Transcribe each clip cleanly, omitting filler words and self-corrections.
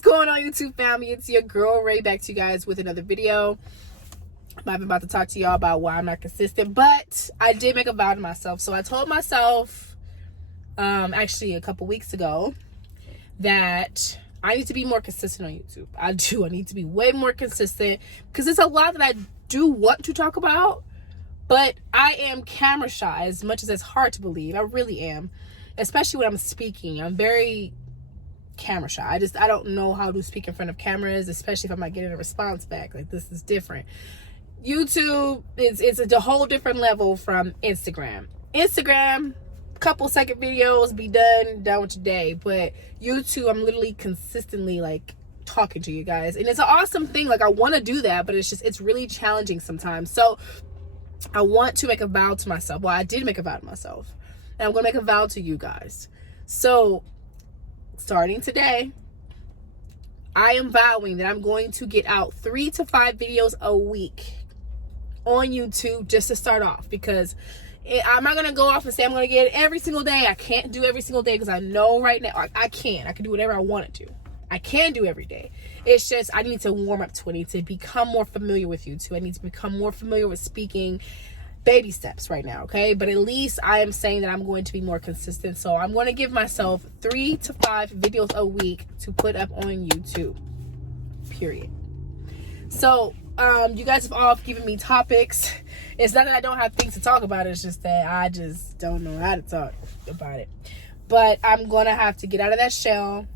is going on, YouTube family? It's your girl Ray, back to you guys with another video. I'm about to talk to y'all about why I'm not consistent, but I did make a vow to myself. So I told myself actually a couple weeks ago that I need to be more consistent on YouTube. I need to be way more consistent because there's a lot that I do want to talk about, but I am camera shy, as much as it's hard to believe. I really am, especially when I'm speaking. I'm very camera shy. I don't know how to speak in front of cameras, especially if I'm not getting a response back. Like, this is different. YouTube it's a whole different level from Instagram. Couple second videos, be done with your day. But YouTube, I'm literally consistently like talking to you guys, and it's an awesome thing. Like, I want to do that, but it's really challenging sometimes. So I want to make a vow to myself. Well, I did make a vow to myself, and I'm gonna make a vow to you guys. So starting today, I am vowing that I'm going to get out 3 to 5 videos a week on YouTube, just to start off, because I'm not gonna go off and say I'm gonna get it every single day. I can't do every single day, because I know right now I can do whatever I want to do. I can do every day. It's just I need to warm up to it. I need to become more familiar with YouTube. I need to become more familiar with speaking. Baby steps right now, okay? But at least I am saying that I'm going to be more consistent. So I'm going to give myself 3 to 5 videos a week to put up on YouTube, period. So you guys have all given me topics. It's not that I don't have things to talk about. It's just that I just don't know how to talk about it. But I'm going to have to get out of that shell,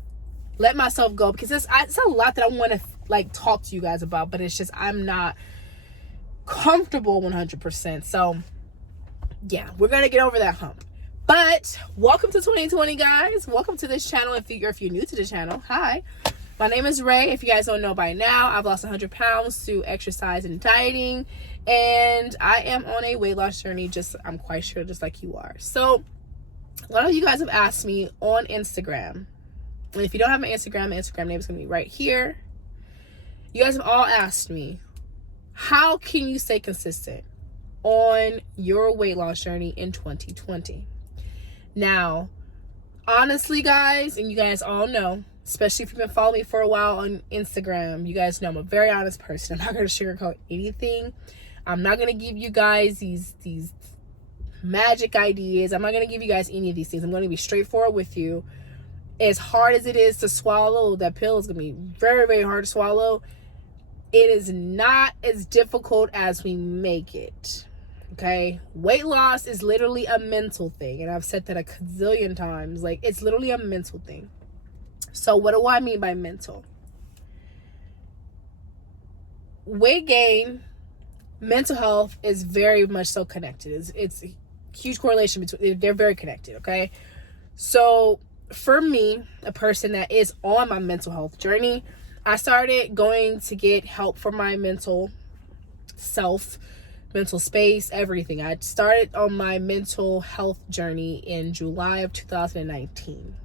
let myself go, because it's a lot that I want to like talk to you guys about, but it's just I'm not comfortable 100%. So yeah, we're gonna get over that hump. But welcome to 2020, guys. Welcome to this channel. If you're new to the channel, hi, my name is Ray. If you guys don't know by now, I've lost 100 pounds through exercise and dieting, and I am on a weight loss journey, I'm quite sure, just like you are. So a lot of you guys have asked me on Instagram, and if you don't have my Instagram name is gonna be right here. You guys have all asked me, how can you stay consistent on your weight loss journey in 2020? Now, honestly, guys, and you guys all know, especially if you've been following me for a while on Instagram, you guys know I'm a very honest person. I'm not going to sugarcoat anything. I'm not going to give you guys these magic ideas. I'm not going to give you guys any of these things. I'm going to be straightforward with you. As hard as it is to swallow, that pill is going to be very, very hard to swallow. It is not as difficult as we make it, okay? Weight loss is literally a mental thing, and I've said that a gazillion times. Like, it's literally a mental thing. So what do I mean by mental? Weight gain, mental health is very much so connected. It's a huge correlation between, they're very connected, okay? So for me, a person that is on my mental health journey, I started going to get help for my mental self, mental space, everything. I started on my mental health journey in July of 2019.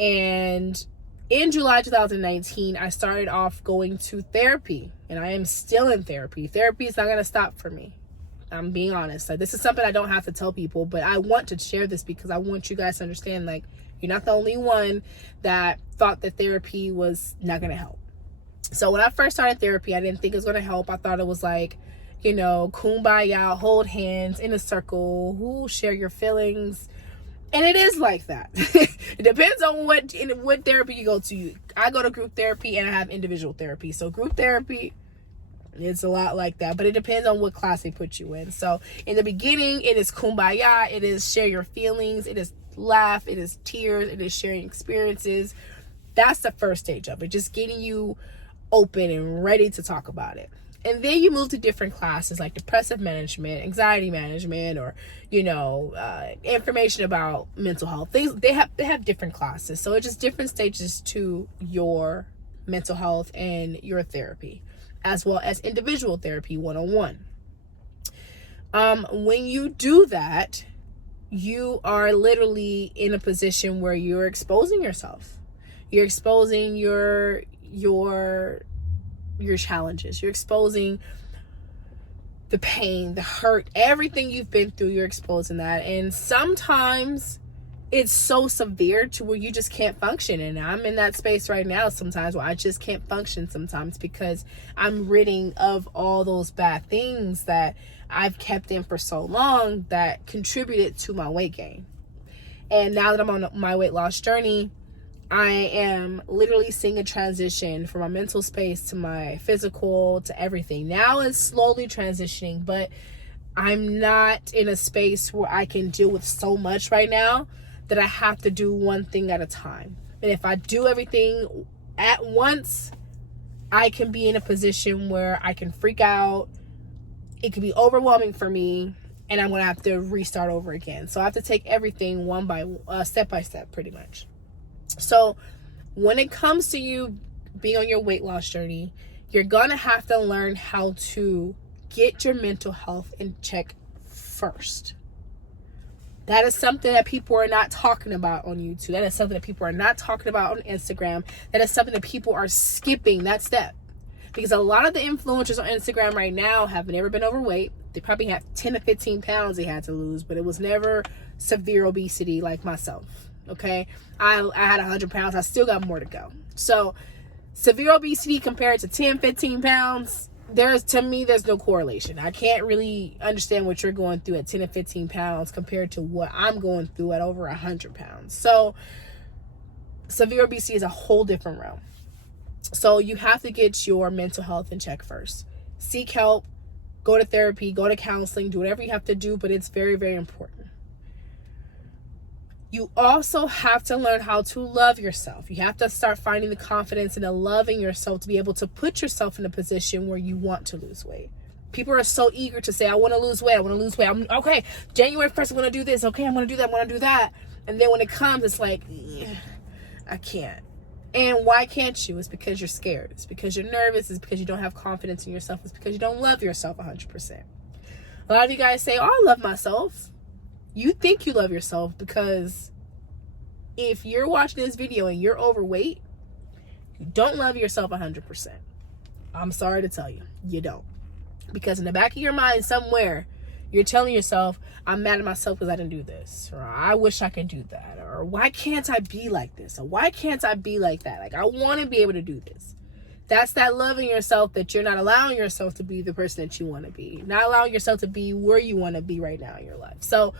And in July 2019, I started off going to therapy, and I am still in therapy. Therapy is not going to stop for me. I'm being honest. Like, this is something I don't have to tell people, but I want to share this because I want you guys to understand, like, you're not the only one that thought that therapy was not going to help. So when I first started therapy, I didn't think it was going to help. I thought it was like, you know, kumbaya, hold hands in a circle, share your feelings. And it is like that. It depends on what therapy you go to. I go to group therapy and I have individual therapy. So group therapy, it's a lot like that, but it depends on what class they put you in. So in the beginning, it is kumbaya. It is share your feelings. It is laugh. It is tears. It is sharing experiences. That's the first stage of it, just getting you open and ready to talk about it. And then you move to different classes like depressive management, anxiety management, or, you know, information about mental health. They have different classes. So it's just different stages to your mental health and your therapy, as well as individual therapy one-on-one. When you do that, you are literally in a position where you're exposing yourself. You're exposing your challenges. You're exposing the pain, the hurt, everything you've been through. You're exposing that. And sometimes it's so severe to where you just can't function. And I'm in that space right now sometimes where I just can't function sometimes because I'm ridding of all those bad things that I've kept in for so long that contributed to my weight gain. And now that I'm on my weight loss journey, I am literally seeing a transition from my mental space to my physical to everything. Now it's slowly transitioning, but I'm not in a space where I can deal with so much right now that I have to do one thing at a time. And if I do everything at once, I can be in a position where I can freak out. It could be overwhelming for me, and I'm going to have to restart over again. So I have to take everything step by step, pretty much. So when it comes to you being on your weight loss journey, you're going to have to learn how to get your mental health in check first. That is something that people are not talking about on YouTube. That is something that people are not talking about on Instagram. That is something that people are skipping that step. Because a lot of the influencers on Instagram right now have never been overweight. They probably have 10 to 15 pounds they had to lose, but it was never severe obesity like myself. Okay? I had 100 pounds. I still got more to go. So severe obesity compared to 10, 15 pounds, to me, there's no correlation. I can't really understand what you're going through at 10 to 15 pounds compared to what I'm going through at over 100 pounds. So severe obesity is a whole different realm. So you have to get your mental health in check first. Seek help, go to therapy, go to counseling, do whatever you have to do, but it's very, very important. You also have to learn how to love yourself. You have to start finding the confidence in loving yourself to be able to put yourself in a position where you want to lose weight. People are so eager to say, I want to lose weight. I want to lose weight. Okay, January 1st, I'm going to do this. Okay, I'm going to do that. I'm going to do that. And then when it comes, it's like, I can't. And why can't you? It's because you're scared. It's because you're nervous. It's because you don't have confidence in yourself. It's because you don't love yourself 100%. A lot of you guys say, oh, I love myself. You think you love yourself because if you're watching this video and you're overweight, you don't love yourself 100%. I'm sorry to tell you, you don't. Because in the back of your mind somewhere, you're telling yourself, I'm mad at myself because I didn't do this. Or I wish I could do that. Or why can't I be like this? Or why can't I be like that? Like, I want to be able to do this. That's that loving yourself that you're not allowing yourself to be the person that you want to be. Not allowing yourself to be where you want to be right now in your life. So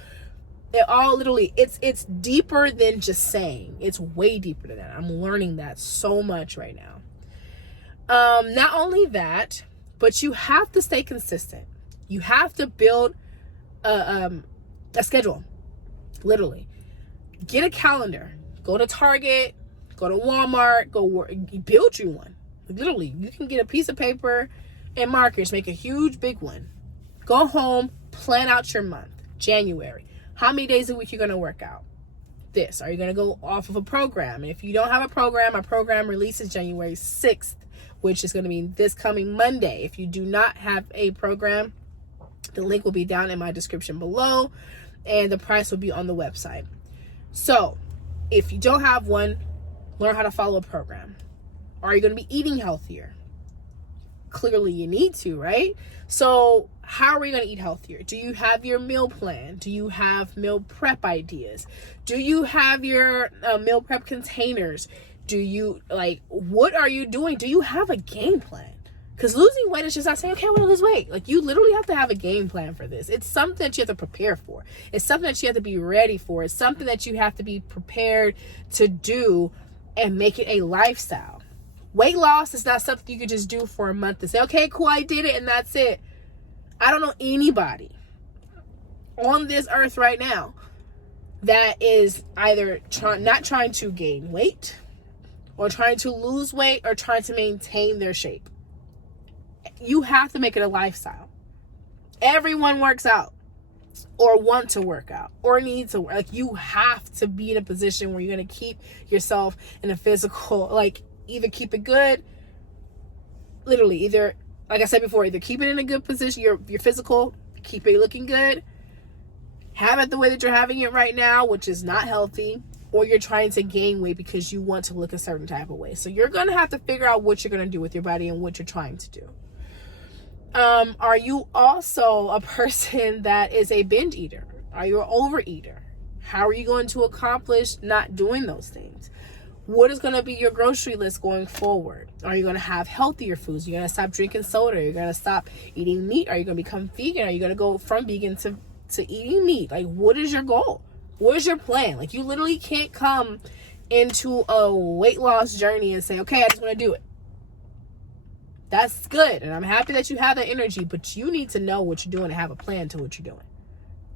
it all literally, it's deeper than just saying. It's way deeper than that. I'm learning that so much right now. Not only that, but you have to stay consistent. You have to build a schedule. Literally. Get a calendar. Go to Target. Go to Walmart. Build you one. Literally, you can get a piece of paper and markers. Make a huge big one. Go home. Plan out your month. January. How many days a week you're going to work out? This. Are you going to go off of a program? And if you don't have a program, my program releases January 6th, which is going to be this coming Monday. If you do not have a program, the link will be down in my description below, and the price will be on the website. So, if you don't have one, learn how to follow a program. Are you going to be eating healthier? Clearly you need to, right? So how are you going to eat healthier? Do you have your meal plan? Do you have meal prep ideas? Do you have your meal prep containers? What are you doing? Do you have a game plan? Because losing weight is just not saying, okay, I want to lose weight. Like, you literally have to have a game plan for this. It's something that you have to prepare for. It's something that you have to be ready for. It's something that you have to be prepared to do and make it a lifestyle. Weight loss is not something you could just do for a month and say, okay, cool, I did it, and that's it. I don't know anybody on this earth right now that is either not trying to gain weight or trying to lose weight or trying to maintain their shape. You have to make it a lifestyle. Everyone works out or want to work out or need to work. Like, you have to be in a position where you're going to keep yourself in a physical, either keep it good, literally, either, like I said before, either keep it in a good position, your physical, keep it looking good, have it the way that you're having it right now, which is not healthy, or you're trying to gain weight because you want to look a certain type of way. So you're going to have to figure out what you're going to do with your body and what you're trying to do. Are you also a person that is a binge eater? Are you an overeater? How are you going to accomplish not doing those things? What is going to be your grocery list going forward? Are you going to have healthier foods? You're going to stop drinking soda? Are you going to stop eating meat? Are you going to become vegan? Are you going to go from vegan to eating meat? Like, what is your goal? What is your plan? Like, you literally can't come into a weight loss journey and say, okay, I just want to do it. That's good. And I'm happy that you have that energy, but you need to know what you're doing and have a plan to what you're doing.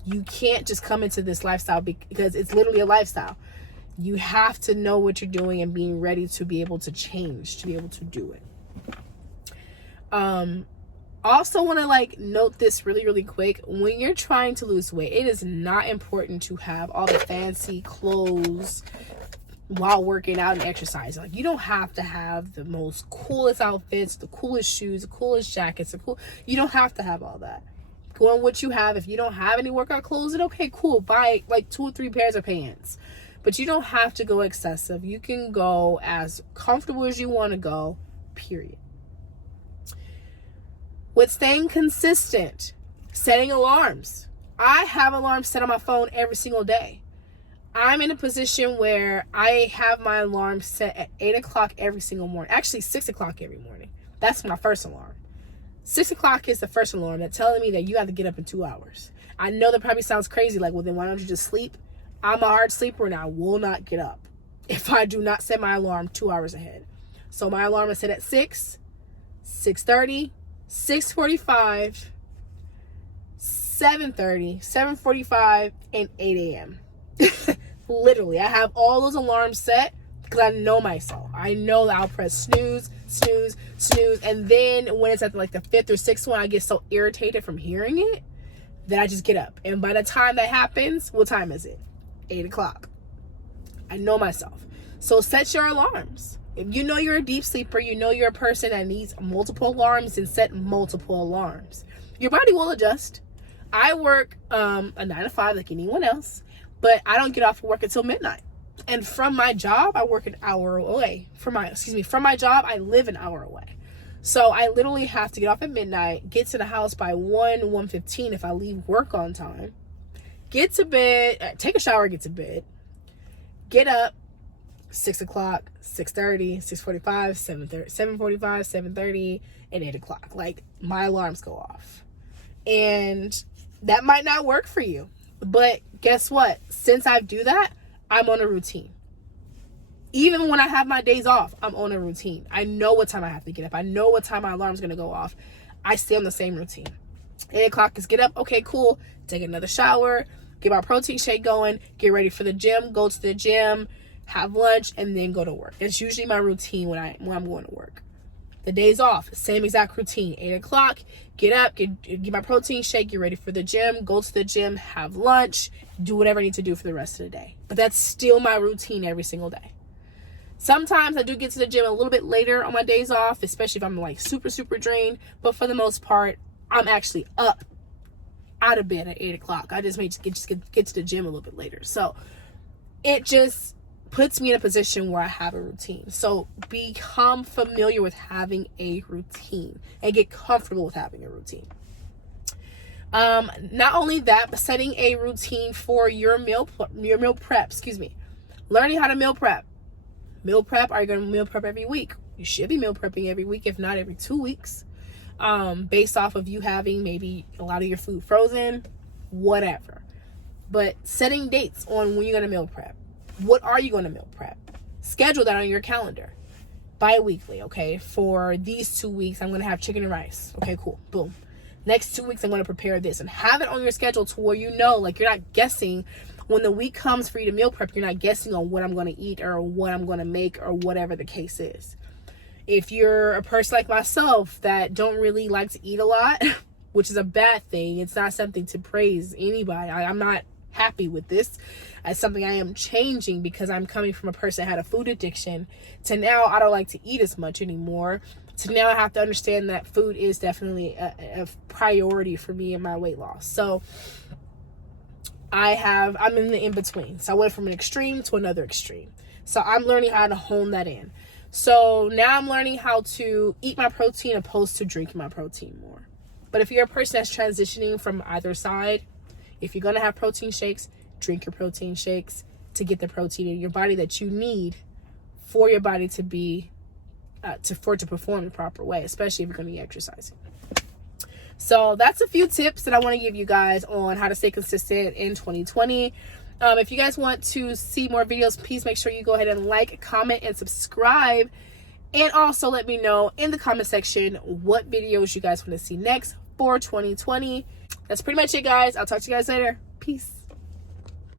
You can't just come into this lifestyle because it's literally a lifestyle. You have to know what you're doing and being ready to be able to change, to be able to do it. Also want to note this really, really quick. When you're trying to lose weight, it is not important to have all the fancy clothes while working out and exercising. Like, you don't have to have the most coolest outfits, the coolest shoes, the coolest jackets, you don't have to have all that. Go on what you have. If you don't have any workout clothes, then okay, cool. Buy 2 or 3 pairs of pants. But you don't have to go excessive. You can go as comfortable as you want to go, period. With staying consistent, setting alarms. I have alarms set on my phone every single day. I'm in a position where I have my alarm set at 8 o'clock every single morning. Actually, 6 o'clock every morning. That's my first alarm. 6 o'clock is the first alarm that's telling me that you have to get up in 2 hours. I know that probably sounds crazy. Like, well, then why don't you just sleep? I'm a hard sleeper and I will not get up if I do not set my alarm 2 hours ahead. So my alarm is set at 6, 6:30, 6:45, 7:30, 7:45, and 8 a.m. Literally, I have all those alarms set because I know myself. I know that I'll press snooze, snooze, snooze. And then when it's at the 5th or 6th one, I get so irritated from hearing it that I just get up. And by the time that happens, what time is it? 8 o'clock. I know myself. So set your alarms. If you know you're a deep sleeper, you know you're a person that needs multiple alarms, and set multiple alarms. Your body will adjust. I work a 9 to 5 like anyone else, but I don't get off of work until midnight. And from my job, I work an hour away. From my job, I live an hour away. So I literally have to get off at midnight, get to the house by 1:15 if I leave work on time. Get to bed, take a shower, get to bed. Get up, 6 o'clock, 6:30, 6:45, 7:30, 7:45, 7:30, and 8 o'clock. Like, my alarms go off. And that might not work for you. But guess what? Since I do that, I'm on a routine. Even when I have my days off, I'm on a routine. I know what time I have to get up. I know what time my alarm's going to go off. I stay on the same routine. 8 o'clock is get up. Okay, cool. Take another shower. Get my protein shake going. Get ready for the gym. Go to the gym. Have lunch. And then go to work. It's usually my routine when I'm going to work. The days off, same exact routine. 8 o'clock, get up, get my protein shake, get ready for the gym, go to the gym, have lunch, do whatever I need to do for the rest of the day. But that's still my routine every single day. Sometimes I do get to the gym a little bit later on my days off, especially if I'm super, super drained. But for the most part, I'm actually up out of bed at 8 o'clock. I just may get to the gym a little bit later. So it just puts me in a position where I have a routine. So become familiar with having a routine and get comfortable with having a routine. Not only that, but setting a routine for your meal prep. Learning how to meal prep. Meal prep. Are you going to meal prep every week? You should be meal prepping every week, if not every 2 weeks. Based off of you having maybe a lot of your food frozen, whatever. But setting dates on when you're going to meal prep. What are you going to meal prep? Schedule that on your calendar. Bi-weekly, okay? For these 2 weeks, I'm going to have chicken and rice. Okay, cool. Boom. Next 2 weeks, I'm going to prepare this. And have it on your schedule to where you know, you're not guessing. When the week comes for you to meal prep, you're not guessing on what I'm going to eat or what I'm going to make or whatever the case is. If you're a person like myself that don't really like to eat a lot, which is a bad thing, it's not something to praise anybody. I'm not happy with this. It's something I am changing because I'm coming from a person that had a food addiction to now I don't like to eat as much anymore. To now I have to understand that food is definitely a priority for me in my weight loss. So I'm in the in-between. So I went from an extreme to another extreme. So I'm learning how to hone that in. So now I'm learning how to eat my protein opposed to drinking my protein more. But if you're a person that's transitioning from either side, if you're going to have protein shakes, drink your protein shakes to get the protein in your body that you need for your body to be to perform the proper way, especially if you're going to be exercising. So that's a few tips that I want to give you guys on how to stay consistent in 2020. If you guys want to see more videos, please make sure you go ahead and like, comment, and subscribe. And also let me know in the comment section what videos you guys want to see next for 2020. That's pretty much it, guys. I'll talk to you guys later. Peace.